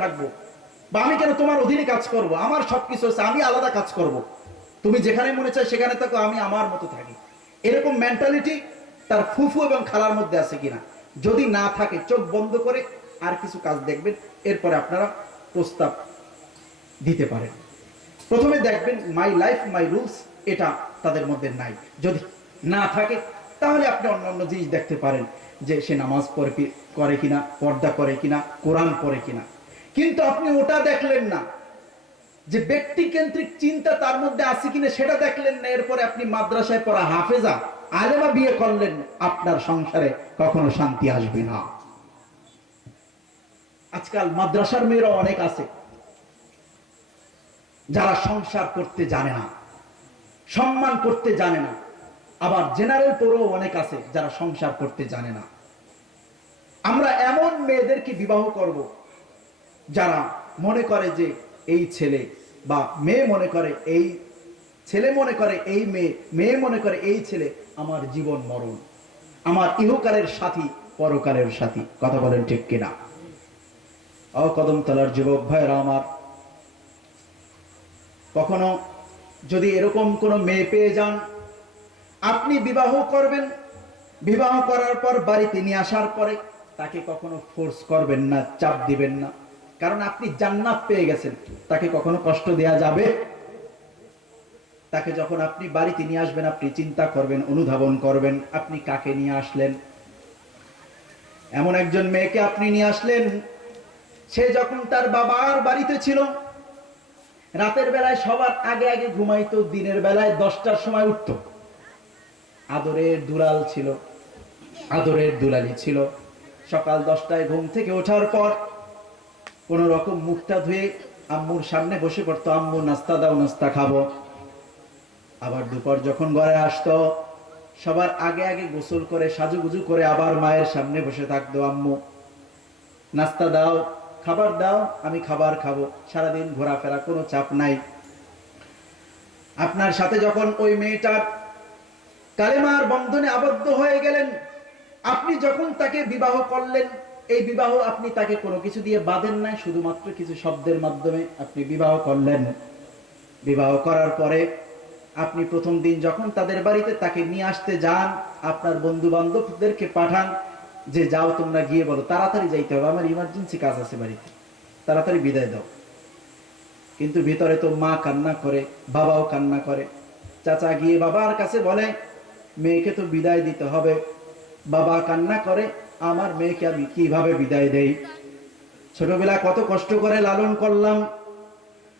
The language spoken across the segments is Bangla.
থাকবো, বা আমি কেন তোমার অধীনে কাজ করব, আমার সবকিছু আছে, আমি আলাদা কাজ করব, তুমি যেখানে মনে চাই সেখানে থাকো, আমি আমার মতো থাকি। এরকম মেন্টালিটি তার ফুফু এবং খালার মধ্যে আছে কিনা? যদি না থাকে, চোখ বন্ধ করে আর কিছু কাজ দেখবেন, এরপরে আপনারা প্রস্তাব দিতে পারেন। প্রথমে দেখবেন মাই লাইফ মাই রুলস, এটা তাদের মধ্যে নাই। যদি না থাকে তাহলে আপনি অন্যান্য জিনিস দেখতে পারেন, যে সে নামাজ করে কিনা, পর্দা করে কিনা, কোরআন পড়ে কিনা। কিন্তু আপনি ওটা দেখলেন না, যে ব্যক্তিকেন্দ্রিক চিন্তা তার মধ্যে আছে কিনা সেটা দেখলেন না। এরপরে আপনি মাদ্রাসায় পড়া হাফেজা আলেমা বিয়ে করলেন, আপনার সংসারে কখনো শান্তি আসবে না। আজকাল মাদ্রাসার মেয়েরা অনেক আছে যারা সংসার করতে জানে না, সম্মান করতে জানে না। আবার জেনারেল পড়েও অনেক আছে যারা সংসার করতে জানে না। আমরা এমন মেয়েদেরকে বিবাহ করব যারা মনে করে যে এই ছেলে, বা মেয়ে মনে করে এই ছেলে, মনে করে এই মেয়ে, মেয়ে মনে করে এই ছেলে আমার জীবন মরণ, আমার ইহকালের সাথী, পরকালের সাথী। কথা বলেন ঠিক কিনা? ও কদমতলার যুবক ভাইরা আমার, কখনো যদি এরকম কোনো মেয়ে পেয়ে যান, আপনি বিবাহ করবেন, বিবাহ করার পর বাড়িতে নিয়ে আসার পরে তাকে কখনো ফোর্স করবেন না, চাপ দিবেন না। কারণ আপনি জান্নাত পেয়ে গেছেন, তাকে কখনো কষ্ট দেয়া যাবে? তাকে যখন আপনি বাড়িতে নিয়ে আসবেন, আপনি চিন্তা করবেন, অনুধাবন করবেন, আপনি কাকে নিয়ে আসলেন। এমন একজন মেয়েকে আপনি নিয়ে আসলেন, সে যখন তার বাবার বাড়িতে ছিল, রাতের বেলায় সবার আগে আগে ঘুমাইতো, দিনের বেলায় 10টার সময় উঠতো। আদরের দুলাল ছিল, আদরের দুলালি ছিল। সকাল 10টায় ঘুম থেকে ওঠার পর কোন রকম মুখটা ধুয়ে আম্মুর সামনে বসে পড়তো, আম্মু নাস্তা দাও, নাস্তা খাবো। আবার দুপুর যখন ঘরে আসতো, সবার আগে আগে গোসল করে সাজুগুজু করে আবার মায়ের সামনে বসে থাকতো, আম্মু নাস্তা দাও, খাবার দাও, আমি খাবার খাবো। সারাদিন ঘোরাফেরা, কোনো চাপ নাই। আপনার সাথে যখন ওই মেয়েটার কালেমার বন্ধনে আবদ্ধ হয়ে গেলেন, আপনি যখন তাকে বিবাহ করলেন, এই বিবাহ আপনি তাকে কোনো কিছু দিয়ে বাঁধেন নাই, শুধুমাত্র কিছু শব্দের মাধ্যমে আপনি বিবাহ করলেন। বিবাহ করার পরে আপনি প্রথম দিন যখন তাদের বাড়িতে তাকে নিয়ে আসতে যান, আপনার বন্ধু বান্ধবদেরকে পাঠান যে যাও তোমরা গিয়ে বলো তাড়াতাড়ি যাইতে হবে, আমার ইমার্জেন্সি কাজ আছে বাড়িতে, তাড়াতাড়ি বিদায় দাও। কিন্তু ভিতরে তো মা কান্না করে, বাবাও কান্না করে। চাচা গিয়ে বাবার কাছে বলে মেয়েকে তো বিদায় দিতে হবে। বাবা কান্না করে, আমার মেয়েকে আমি কিভাবে বিদায় দেই? ছোটবেলা কত কষ্ট করে লালন করলাম,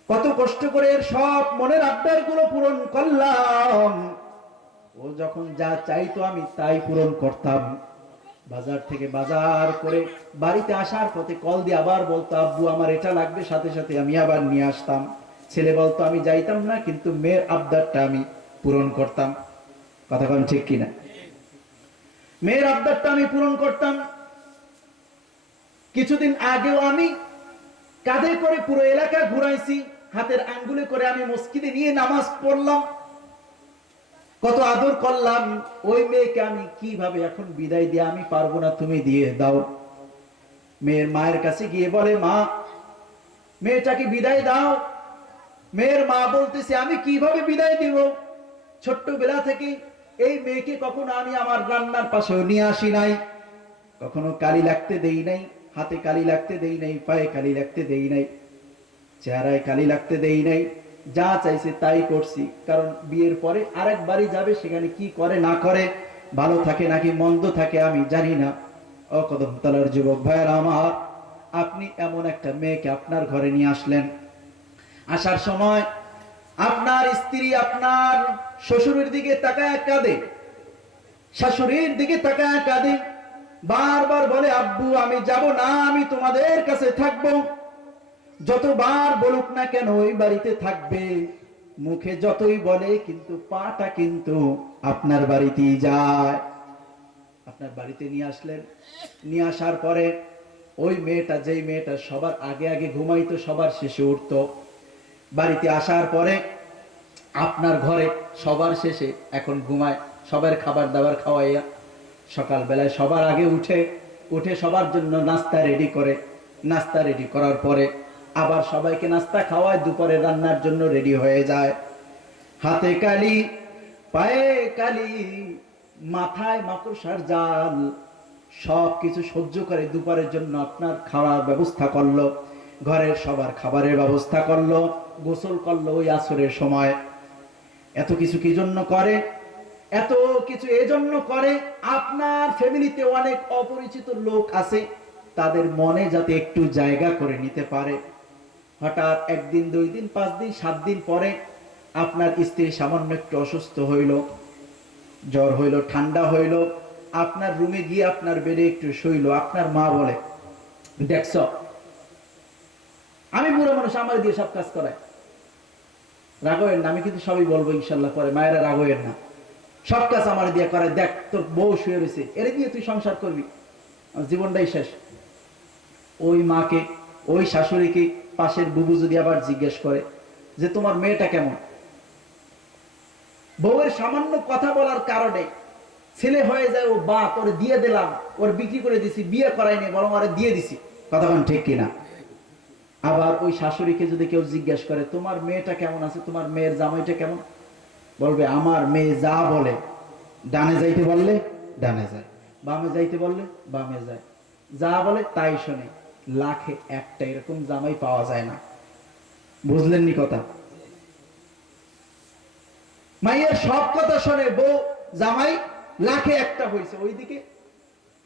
কত কষ্ট করে এর সব মনের আবদার গুলো পূরণ করলাম। ও যখন যা চাইতো আমি তাই পূরণ করতাম। বাজার থেকে বাজার করে বাড়িতে আসার পথে কল দিয়ে আবার বলতো আব্বু আমার এটা লাগবে, সাথে সাথে আমি আবার নিয়ে আসতাম। ছেলে বলতো আমি যাইতাম না, কিন্তু মেয়ের আবদারটা আমি পূরণ করতাম। কথা বলেন ঠিক কিনা? মেয়ের আবদারটা আমি পূরণ করতাম। কিছুদিন আগেও আমি কাঁধে করে পুরো এলাকা ঘুরাইছি, হাতের আঙ্গুলে করে আমি মসজিদে নিয়ে নামাজ পড়লাম, কত আদর করলাম। ওই মেয়েকে আমি কিভাবে এখন বিদায় দিয়ে, আমি পারবো না, তুমি দিয়ে দাও। মেয়ের মায়ের কাছে গিয়ে বলে মা মেয়েটাকে বিদায় দাও। মেয়ের মা বলতেছে আমি কিভাবে বিদায় দিব? ছোট্টবেলা থেকে এই মেয়েকে কখনো আমি আমার রান্নার পাশেও নিয়ে আসি নাই, কখনো কালি লাগতে দেই নাই, হাতে কালি লাগতে দেই নাই, পায়ে কালি লাগতে দেই নাই, চেহারায় কালি লাগতে দেই নাই। যা চাইছে তাই করছি। কারণ বিয়ের পরে আরেক বাড়ি যাবে, সেখানে কি করে না করে, ভালো থাকে নাকি মন্দ থাকে আমি জানি না। ও কদমতলার যুবক ভাইয়েরা আমার, আপনি এমন একটা মেয়েকে আপনার ঘরে নিয়ে আসলেন। আসার সময় আপনার স্ত্রী আপনার শ্বশুরের দিকে তাকায় কাঁদে, শাশুড়ির দিকে তাকায় কাঁদে, বারবার বলে আব্বু আমি যাব না, আমি তোমাদের কাছে থাকবো। যতবার বলুক না কেন ওই বাড়িতে থাকবে, মুখে যতই বলে কিন্তু পাটা কিন্তু আপনার বাড়িতেই যায়। আপনার বাড়িতে নিয়ে আসলেন, নিয়ে আসার পরে ওই মেয়েটা, যেই মেয়েটা সবার আগে আগে ঘুমাইতো, সবার শেষে উঠতো, বাড়িতে আসার পরে আপনার ঘরে সবার শেষে এখন ঘুমায়, সবার খাবার দাবার খাওয়াইয়া সকাল বেলায় সবার আগে উঠে সবার জন্য নাস্তা রেডি করে, নাস্তা রেডি করার পরে আবার সবাইকে নাস্তা খাওয়ায়, দুপুরে রান্নার জন্য রেডি হয়ে যায়। হাতে কালি, পায়ে কালি, মাথায় মাকড়সার জাল, সব কিছু সহ্য করে দুপুরের জন্য আপনার খাওয়ার ব্যবস্থা করলো, ঘরের সবার খাবারের ব্যবস্থা করলো, গোসল করলো ওই আসরের সময়। এত কিছু কি জন্য করে? এত কিছু এজন্য করে, আপনার ফ্যামিলিতে অনেক অপরিচিত লোক আছে, তাদের মনে যাতে একটু জায়গা করে নিতে পারে। হঠাৎ একদিন, 2 দিন, 5 দিন, 7 দিন পরে আপনার স্ত্রী সামান্য একটু অসুস্থ হইল, জ্বর হইল, ঠান্ডা হইল, আপনার রুমে গিয়ে আপনার বেডে একটু শুইল। আপনার মা বলে, দেখছ আমি বুড়ো মানুষ, আমার দিয়ে সব কাজ করায়। রাগয়ের না, আমি কিন্তু সবই বলবো ইনশাল্লাহ পরে, মায়েরা রাগয়ের না, সব কাজ আমার দিয়ে করে। দেখ তোর বউ শুয়ে রয়েছে, এর দিয়ে তুই সংসার করবি, জীবনটাই শেষ। ওই মাকে, ওই শাশুড়িকে পাশের বুবু যদি আবার জিজ্ঞেস করে যে তোমার মেয়েটা কেমন, বউয়ের সামান্য কথা বলার কারণে ছেলে হয়ে যায় ও বা তোরে দিয়ে দিলাম, ওর বিক্রি করে দিছি, বিয়ে করাইনি, বরং ওরে দিয়ে দিছি। কথা বলেন ঠিক কিনা? আবার ওই শাশুড়িকে যদি কেউ জিজ্ঞেস করে তোমার মেয়েটা কেমন আছে, তোমার মেয়ের জামাইটা কেমন, বলবে আমার মেয়ে যা বলে, ডানে যাইতে বললে ডানে যায়, বামে যাইতে বললে বামে যায়, যা বলে তাই শোনে। লাখে একটা এরকম জামাই পাওয়া যায় না। বুঝলেননি কথা? মাইয়ের সব কথা শোনে বউ, জামাই লাখে একটা হয়েছে। ওইদিকে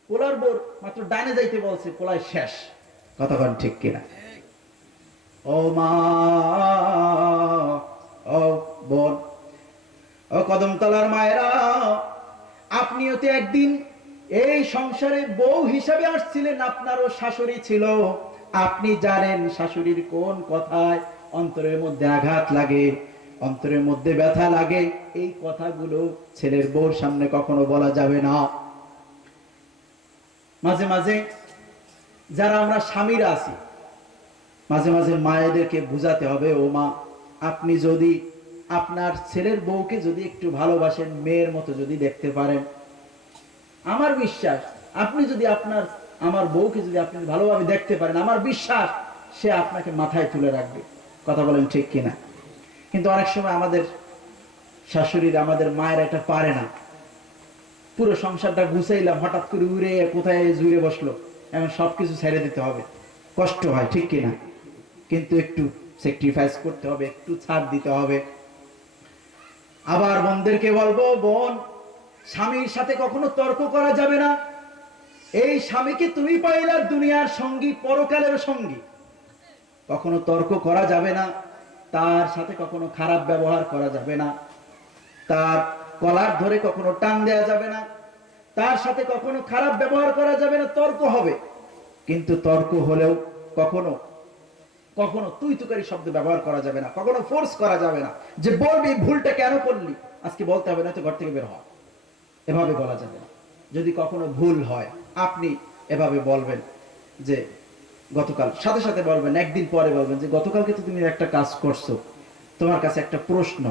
পোলার বোর মাত্র ডানে যাইতে বলছে, পোলায় শেষ। কথা বলেন ঠিক কিনা? ও মা, ও বোন, ও কদমতলার মায়েরা, আপনিও তো একদিন এই সংসারে বউ হিসাবে আসছিলেন, আপনারও শাশুড়ি ছিল। আপনি জানেন শাশুড়ির কোন কথায় অন্তরের মধ্যে আঘাত লাগে, অন্তরের মধ্যে ব্যথা লাগে। এই কথাগুলো ছেলের বউর সামনে কখনো বলা যাবে না। মাঝে মাঝে যারা আমরা স্বামীরা আছি, মাঝে মাঝে মায়েদেরকে বুঝাতে হবে, ও মা, আপনি যদি আপনার ছেলের বউকে যদি একটু ভালোবাসেন, মেয়ের মতো যদি দেখতে পারেন, আমার বিশ্বাস আপনি যদি আমার বউকে যদি আপনি ভালোভাবে দেখতে পারেন, আমার বিশ্বাস সে আপনাকে মাথায় তুলে রাখবে। কথা বলেন ঠিক কিনা? কিন্তু অনেক সময় আমাদের শাশুড়িরা, আমাদের মায়েরা এটা পারে না। পুরো সংসারটা গুছাইলাম, হঠাৎ করে উড়ে কোথায় জুড়ে বসলো, এখন সবকিছু ছেড়ে দিতে হবে, কষ্ট হয়, ঠিক কিনা? কিন্তু একটু স্যাক্রিফাইস করতে হবে, একটু ছাড় দিতে হবে। আবার বোনদেরকে বলবো, বোন, স্বামীর সাথে কখনো তর্ক করা যাবে না। এই স্বামীকে তুমি পাইলা দুনিয়ার সঙ্গী, পরকালের সঙ্গী, কখনো তর্ক করা যাবে না। তার সাথে কখনো খারাপ ব্যবহার করা যাবে না, তার কলার ধরে কখনো টান দেওয়া যাবে না, তার সাথে কখনো খারাপ ব্যবহার করা যাবে না। তর্ক হবে, কিন্তু তর্ক হলেও কখনো কখনো তুই তুকারি শব্দ ব্যবহার করা যাবে না, কখনো ফোর্স করা যাবে না যে বলবি ভুলটা কেন করলি, আজকে বলতে হবে না তো ঘর থেকে বের হ, এভাবে বলা যাবে না। যদি কখনো ভুল হয় আপনি এভাবে বলবেন যে গতকাল, সাথে সাথে বলবেন, একদিন পরে বলবেন যে গতকালকে তো তুমি একটা কাজ করছো, তোমার কাছে একটা প্রশ্ন,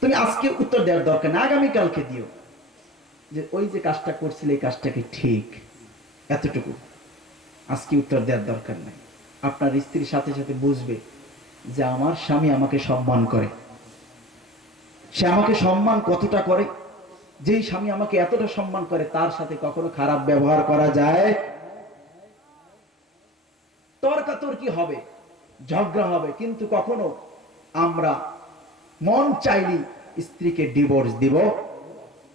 তুমি আজকে উত্তর দেওয়ার দরকার না, আগামীকালকে দিও, যে ওই যে কাজটা করছিলে এই কাজটা কি ঠিক, এতটুকু, আজকে উত্তর দেওয়ার দরকার নাই। আপনার স্ত্রীর সাথে সাথে বুঝবে যে আমার স্বামী আমাকে সম্মান করে, সে আমাকে সম্মান কতটা করে। যেই স্বামী আমাকে এতটা সম্মান করে, তার সাথে কখনো খারাপ ব্যবহার করা যায়? তর্কাতর্কি হবে, ঝগড়া হবে, কিন্তু কখনো আমরা মন চাইলি স্ত্রীকে ডিভোর্স দিব,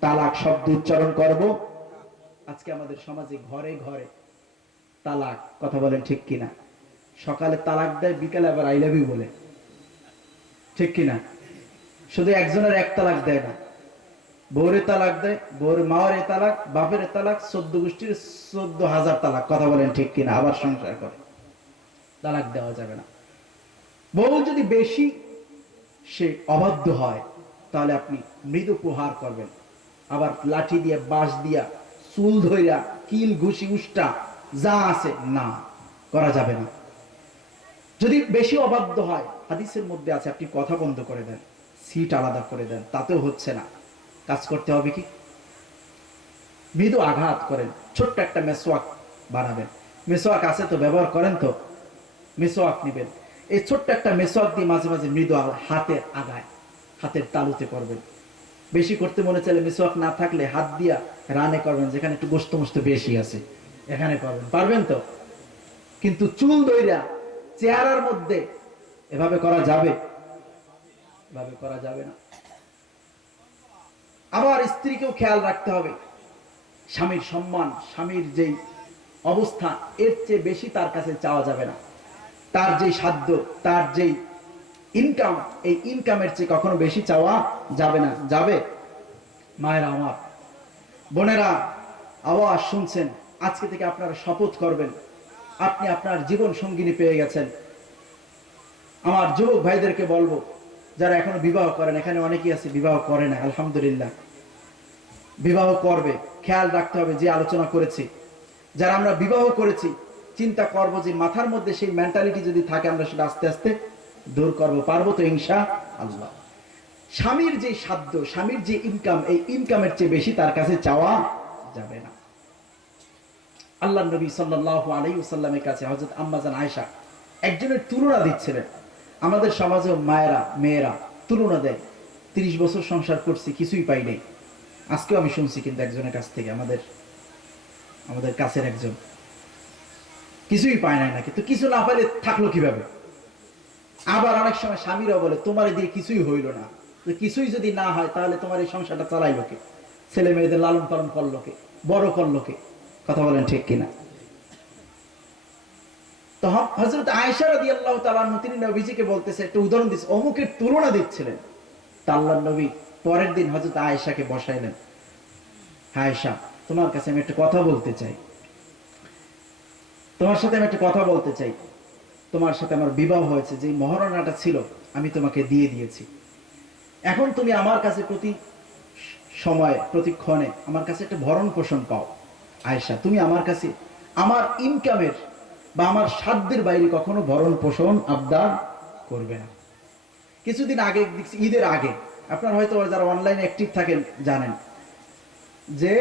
তালাক শব্দ উচ্চারণ করব। আজকে আমাদের সমাজে ঘরে ঘরে তালাক। কথা বলেন ঠিক কিনা? সকালে তালাক দেয়, বিকালে আবার আই লাভ ইউ বলে, ঠিক কিনা? শুধু একজনের এক তালাক দেয় না, বউরে তালাক দেয়, বউর মায়ের তালাক, বাপের তালাক, 14 গোষ্ঠীর 14,000 তালাক। কথা বলেন ঠিক কিনা? আবার সংসার করে। তালাক দেওয়া যাবে না। বউ যদি বেশি সে অবাধ্য হয়, তাহলে আপনি মৃদু প্রহার করবেন, আবার লাঠি দিয়ে, বাঁশ দিয়া, চুল ধইরা, কিল ঘুষি উষ্টা যা আছে না, করা যাবে না। যদি বেশি অবাধ্য হয়, হাদিসের মধ্যে আছে আপনি কথা বন্ধ করে দেন, সিট আলাদা করে দেন, তাতেও হচ্ছে না, কাজ করতে হবে কি, মৃদু আঘাত করেন, ছোট্ট একটা মেসওয়াক বানাবেন, মেসোয়াক আছে তো, ব্যবহার করেন তো। মেসোয়াক নিবেন, এই ছোট্ট একটা মেসোয়াক দিয়ে মাঝে মাঝে মৃদু হাতের আগায়, হাতের তালুতে করবেন। বেশি করতে মনে চাইলে মেসোয়াক না থাকলে হাত দিয়া রানে করবেন, যেখানে একটু গোস্ত মোস্ত বেশি আছে এখানে করবেন, পারবেন তো? কিন্তু চুল দইরা চেহারার মধ্যে এভাবে করা যাবে? এভাবে করা যাবে না। আবার স্ত্রীকেও খেয়াল রাখতে হবে, স্বামীর সম্মান, স্বামীর যেই অবস্থা, এর চেয়ে বেশি তার কাছে চাওয়া যাবে না। তার যেই সাধ্য, তার যেই ইনকাম, এই ইনকামের চেয়ে কখনো বেশি চাওয়া যাবে না। যাবে? মায়েরা আমার, বোনেরা, আওয়াজ শুনছেন, আজকে থেকে আপনারা শপথ করবেন, আপনি আপনার জীবন সঙ্গিনী পেয়ে গেছেন। আমার যুবক ভাইদেরকে বলবো, যারা এখনো বিবাহ করেন, এখানে অনেকেই আছে বিবাহ করে না, আলহামদুলিল্লাহ, বিবাহ করবে, খেয়াল রাখতে হবে যে আলোচনা করেছি। যারা আমরা বিবাহ করেছি, চিন্তা করব যে মাথার মধ্যে সেই মেন্টালিটি যদি থাকে, আমরা সেটা আস্তে আস্তে দূর করব। পারবো তো ইনশাআল্লাহ? স্বামীর যে সাধ্য, স্বামীর যে ইনকাম, এই ইনকামের চেয়ে বেশি তার কাছে চাওয়া যাবে না। আল্লাহ নবী সাল্লাল্লাহু আলাইহি ওয়াসাল্লামের কাছে হযরত আম্মা জান আয়েশা একজনের তুলনা দিচ্ছিলেন। আমাদের সমাজেও মায়েরা, মেয়েরা তুলনা দেয়, 30 বছর সংসার করছি, কিছুই পাই নাই। আজকেও আমি শুনছি কিন্তু একজনের কাছ থেকে, আমাদের কাছের একজন, কিছুই পায় নাই নাকি, তো কিছু না পাইলে থাকলো কিভাবে? আবার অনেক সময় স্বামীরাও বলে, তোমার দিয়ে কিছুই হইল না। তো কিছুই যদি না হয়, তাহলে তোমার এই সংসারটা চালাইলো কে? ছেলে মেয়েদের লালন পালন করলো কে? বড় করলো কে? কথা বলেন ঠিক কিনা? তো হযরত আয়েশা রাদিয়াল্লাহু তাআলা আনহা তিনি নবীজিকে বলতেছে, একটা উদাহরণ দিচ্ছে, অমুকের তুলনা দিচ্ছিলেন। তা আল্লাহর নবী পরের দিন হযরত আয়েশাকে বসাইলেন। আয়েশা, তোমার কাছে আমি একটা কথা বলতে চাই, তোমার সাথে আমি একটা কথা বলতে চাই। তোমার সাথে আমার বিবাহ হয়েছে, যে মহারণাটা ছিল আমি তোমাকে দিয়ে দিয়েছি। এখন তুমি আমার কাছে প্রতি সময়, প্রতিক্ষণে আমার কাছে একটা ভরণ পোষণ পাও। আয়েশা, তুমি আমার কাছে আমার ইনকামের বা আমার সাধ্যের বাইরে কখনো ভরণ পোষণ আবদার করবে না। কিছুদিন আগে দেখছি, ঈদের আগে, আপনারা হয়তো যারা অনলাইনে অ্যাক্টিভ থাকেন জানেন যে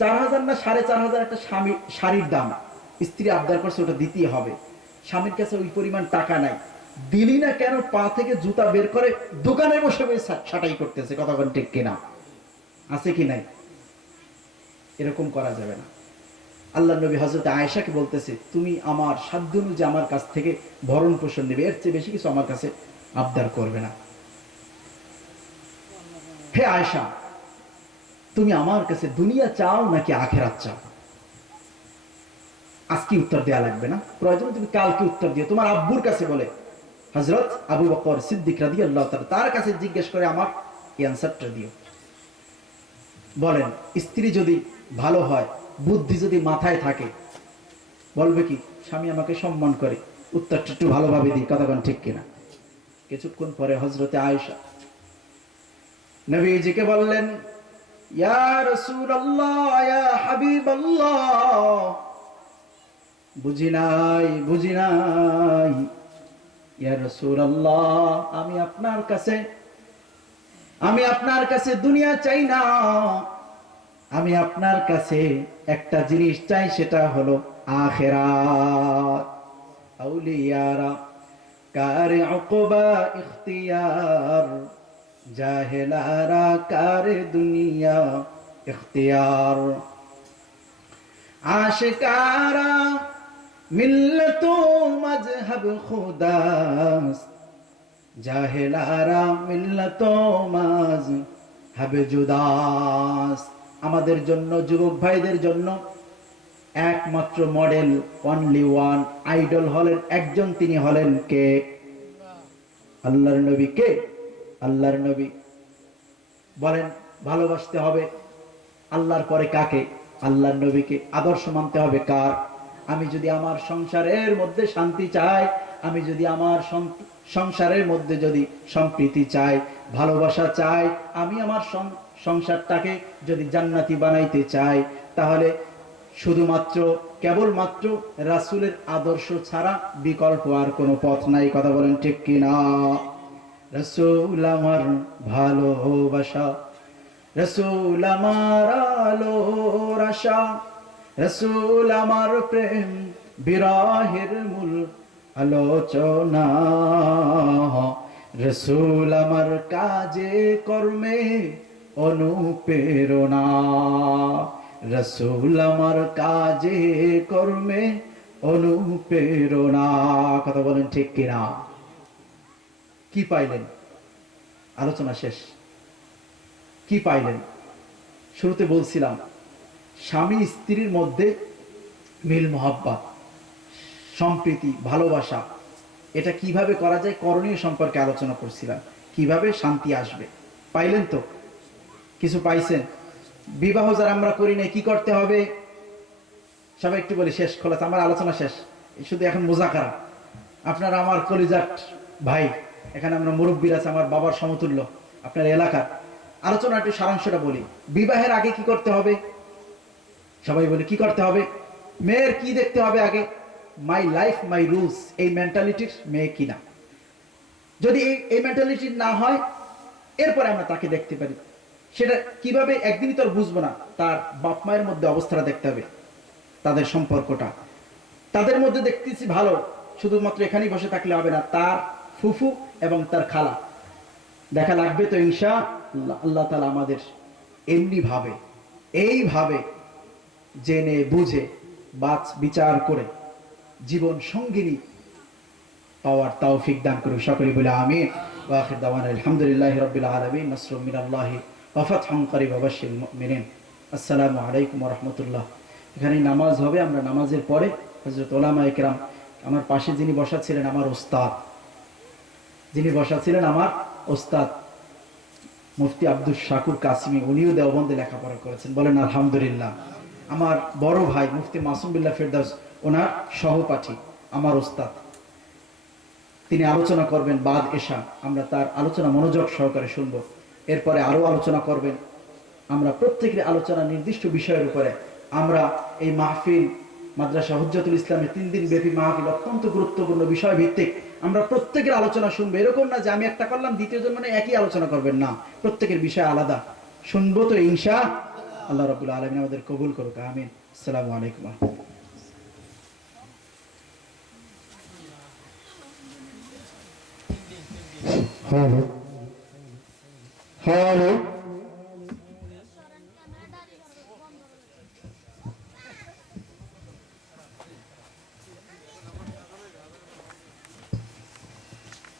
4000 না 4500 একটা শাড়ির দাম স্ত্রী আবদার করছে, ওটা দিতেই হবে। স্বামীর কাছে ওই পরিমাণ টাকা নাই, দিলি না কেন, পা থেকে জুতা বের করে দোকানে বসে বসে ছাটাই করতেছে। কথা বলেন ঠিক কিনা? আছে কি নাই? এরকম করা যাবে না। আল্লাহ নবী হযরত আয়েশাকে বলতেছে, তুমি আমার সাধ্য অনুযায়ী আমার কাছ থেকে ভরণ পোষণ নেবে, এর চেয়ে বেশি কিছু আমার কাছে আবদার করবে না। হে আয়েশা, তুমি আমার কাছে দুনিয়া চাও নাকি আখিরাত চাও? আজকে উত্তর দেওয়া লাগবে না, প্রয়োজন তুমি কালকে উত্তর দিও। তোমার আব্বুর কাছে বলে, হযরত আবু বকর সিদ্দিক রাদিয়াল্লাহু তাআলা, তার কাছে জিজ্ঞেস করে আমার এই অ্যানসারটা দিও। বলেন, স্ত্রী যদি ভালো হয়, বুদ্ধি যদি মাথায় থাকে, বলবে কি, স্বামী আমাকে সম্মান করে, উত্তরটা একটু ভালোভাবে দিই। কথা বলেন ঠিক কিনা? কিছুক্ষণ পরে হযরতে আয়েশা নবীজিকে বললেন, ইয়া রাসূলুল্লাহ, ইয়া হাবিবাল্লাহ, বুঝি নাই, বুঝি নাই। ইয়া রাসূলুল্লাহ, আমি আপনার কাছে দুনিয়া চাই না, আমি আপনার কাছে একটা জিনিস চাই, সেটা হলো আখিরাত। আউলিয়ারা কারে উকবা ইখতিয়ার, জাহেলারা কারে দুনিয়া ইখতিয়ার। আশিকারা মিল্লত মজহব খুদাস, জাহেলারা মিল্লত মজহব জুদাস। আমাদের জন্য, যুবক ভাইদের জন্য একমাত্র মডেল, অনলি ওয়ান আইডল হলেন একজন, তিনি হলেন কে? আল্লাহর নবী। কে? আল্লাহর নবী। বলেন, ভালোবাসতে হবে আল্লাহর পরে কাকে? আল্লাহর নবীকে। আদর্শ মানতে হবে কার? আমি যদি আমার সংসারের মধ্যে শান্তি চাই, আমি যদি আমার সংসারের মধ্যে যদি সম্প্রীতি চাই, ভালোবাসা চাই, আমি আমার সংসারটাকে যদি জান্নাতি বানাইতে চাই, তাহলে শুধুমাত্র কেবলমাত্র রাসূলের আদর্শ ছাড়া বিকল্প আর কোনো পথ নাই। কথা বলেন ঠিক কিনা? রাসূল আমার ভালোবাসা, রাসূল আমার আলোর আশা, রসুল আমার প্রেম বিরহের মূল আলোচনা, রসুল আমার কাজে কর্মে অনুপ্রেরণা, রসুল আমার কাজে কর্মে অনুপ্রেরণা। কথা বলেন ঠিক কিনা? কি পাইলেন? আলোচনা শেষ। কি পাইলেন? শুরুতে বলছিলাম স্বামী স্ত্রীর মধ্যে মিল মহব্বত, সম্প্রীতি, ভালোবাসা, এটা কিভাবে করা যায় করণীয় সম্পর্কে আলোচনা করছিলাম, কিভাবে শান্তি আসবে। পাইলেন তো? কিছু পাইছেন? বিবাহ যারা আমরা করি নাই কি করতে হবে? সবাই একটু বলি, শেষ খোলাস, আমার আলোচনা শেষ, শুধু এখন মুজাকারা। আপনারা আমার কলিজার ভাই, এখানে আমরা মুরব্বীর আছে, আমার বাবার সমতুল্য, আপনার এলাকার। আলোচনা একটু সারাংশটা বলি। বিবাহের আগে কি করতে হবে? সবাই বলে কি করতে হবে? মেয়ের কি দেখতে হবে আগে? মাই লাইফ মাই রুলস, এই মেন্টালিটির মেয়ে কিনা। যদি এই মেন্টালিটির না হয়, এরপরে আমরা তাকে দেখতে পারি। সেটা কিভাবে একদিনই তো আর বুঝবো না। তার বাপ মায়ের মধ্যে অবস্থাটা দেখতে হবে, তাদের সম্পর্কটা। তাদের মধ্যে দেখতেছি ভালো, শুধুমাত্র এখানেই বসে থাকলে হবে না, তার ফুফু এবং তার খালা দেখা লাগবে তো ইনশাআল্লাহ। আল্লাহ তাআলা আমাদের এমনি ভাবে, এইভাবে জেনে বুঝে বিচার করে জীবন সঙ্গিনী পাওয়ার তৌফিক দান করুন। সকলে বলে আমিন। ওয়া আখির দাওয়ানা আলহামদুলিল্লাহি রাব্বিল আলামিন। নাসরুম মিনাল্লাহি ওয়া ফাতহুন করিব ওয়া বাশশিরিল মুমিনিন। আসসালামু আলাইকুম ওয়া রাহমাতুল্লাহ। এখানে নামাজ হবে, আমরা নামাজের পরে হযরত উলামায়ে কেরাম, আমার পাশে যিনি বসা ছিলেন আমার ওস্তাদ, যিনি বসা ছিলেন আমার ওস্তাদ মুফতি আব্দুল শাকুর কাসিমি, উনিও দেওবন্দে লেখাপড়া করেছেন, বলেন আলহামদুলিল্লাহ। আমার বড় ভাই মুফতি মাসুম বিল্লাহ ফেরদাউস, ওনার সহপাঠী, আমার ওস্তাদ, তিনি আলোচনা করবেন বাদ এশা। আমরা তার আলোচনা মনোযোগ সহকারে শুনব। এরপরে আরো আলোচনা করবেন। আমরা প্রত্যেকের আলোচনা নির্দিষ্ট বিষয়ের উপরে। আমরা এই মাহফিল মাদ্রাসা হুজ্জাতুল ইসলামের 3 দিন ব্যাপী মাহফিল অত্যন্ত গুরুত্বপূর্ণ বিষয় ভিত্তিক। আমরা প্রত্যেকের আলোচনা শুনবো। এরকম না যে আমি একটা করলাম দ্বিতীয় জন মানে একই আলোচনা করবেন, না, প্রত্যেকের বিষয় আলাদা শুনবো। তো ইনশাআল্লাহ আল্লাহ রাব্বুল আলামিন আমাদের কবুল করুক, আমিন। আসসালামু আলাইকুম। Hello hello